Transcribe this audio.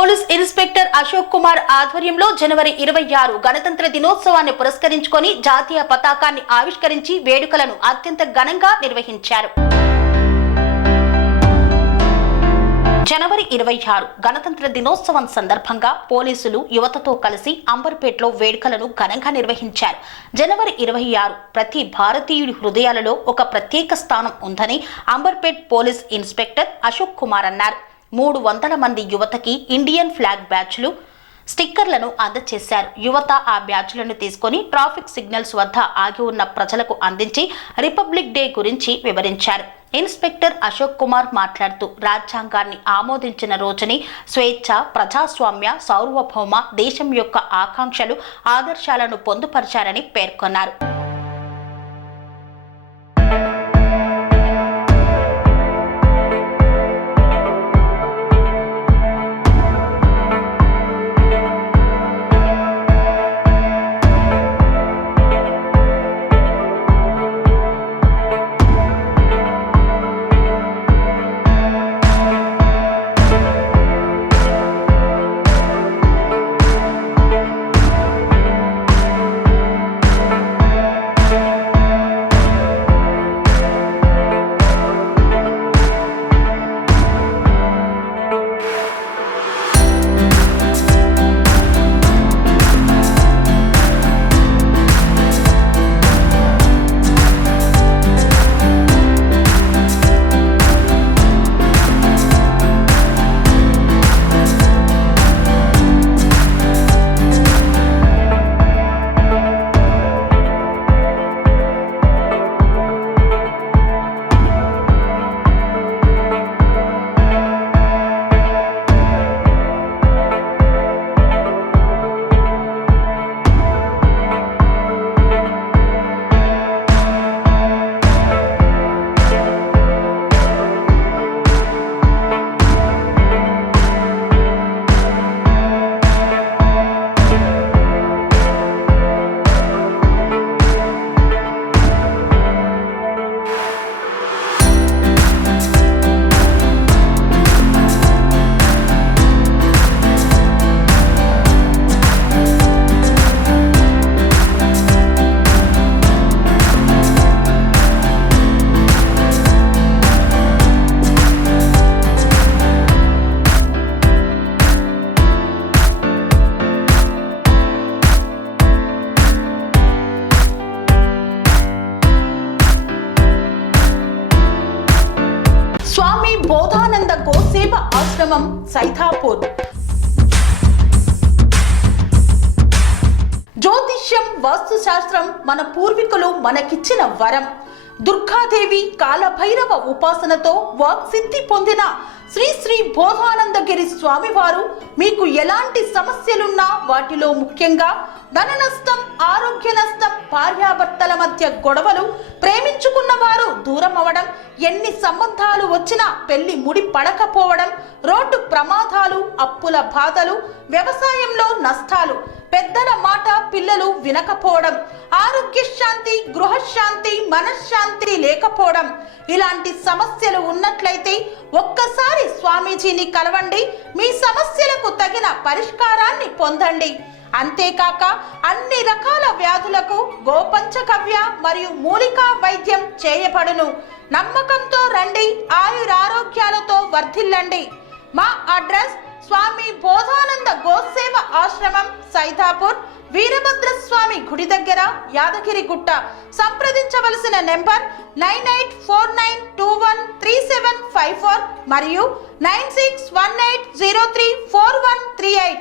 Police inspector Ashok Kumar ఆధ్వర్యంలో జనవరి 26 గణతంత్ర దినోత్సవాన్ని పురస్కరించుకొని జాతీయ పతాకాన్ని ఆవిష్కరించి వేడుకలను అత్యంత ఘనంగా నిర్వహించారు. జనవరి 26 గణతంత్ర దినోత్సవం సందర్భంగా పోలీసులు యువతతో కలిసి అంబర్పేటలో వేడుకలను ఘనంగా నిర్వహించారు. జనవరి 26 ప్రతి భారతీయుడి హృదయాలలో ఒక ప్రత్యేక స్థానం ఉందని అంబర్పేట్ పోలీస్ ఇన్స్పెక్టర్ అశోక్ కుమార్ అన్నారు. 300 మంది యువతకి ఇండియన్ ఫ్లాగ్ బ్యాచ్లు, స్టిక్కర్లను అందజేశారు. యువత ఆ బ్యాచ్లను తీసుకొని ట్రాఫిక్ సిగ్నల్స్ వద్ద ఆగి ఉన్న ప్రజలకు అందించి రిపబ్లిక్ డే గురించి వివరించారు. ఇన్స్పెక్టర్ అశోక్ కుమార్ మాట్లాడుతూ రాజ్యాంగాన్ని ఆమోదించిన రోజుని స్వేచ్ఛ, ప్రజాస్వామ్య, సార్వభౌమ దేశం యొక్క ఆకాంక్షలు, ఆదర్శాలను పొందుపరిచారని పేర్కొన్నారు. స్వామి బోధానంద గోసేవ ఆశ్రమం సైథాపూర్. జ్యోతిష్యం, వాస్తుశాస్త్రం మన పూర్వీకులు మనకిచ్చిన వరం. దుర్గాదేవి, కాలభైరవ ఉపాసనతో వాక్సిద్ధి పొందిన శ్రీ శ్రీ బోధానందగిరి స్వామివారు మీకు ఎలాంటి సమస్యలున్నా, వాటిలో ముఖ్యంగా ధన నష్టం, ఆరోగ్య నష్టం, భార్యాభర్తల మధ్య గొడవలు, ప్రేమించుకున్న వారు దూరం అవడం, ఎన్ని సంబంధాలు వచ్చినా పెళ్లి ముడి పడకపోవడం, రోడ్డు ప్రమాదాలు, అప్పుల బాధలు, వ్యవసాయంలో నష్టాలు, పెద్దల మాట పిల్లలు వినకపోవడం, ఆరోగ్య శాంతి, గృహశాంతి, మనశ్శాంతి లేకపోవడం, ఇలాంటి సమస్యలు ఉన్నట్లయితే ఒక్కసారి స్వామీజీని కలవండి. మీ సమస్యలకు తగిన పరిష్కారాన్ని పొందండి. అంతేకాక అన్ని రకాల వ్యాధులకు గోపంచకవ్య మరియు మూలికా వైద్యం చేయబడును. నమ్మకంతో రండి, ఆయురారోగ్యాలతో వర్ధిల్లండి. మా అడ్రస్ స్వామి బోధానంద గోసేవ ఆశ్రమం, సైథాపూర్, వీరభద్రస్వామి గుడి దగ్గర, యాదగిరిగుట్ట. సంప్రదించవలసిన నెంబర్ 9849213754 మరియు 9618034138.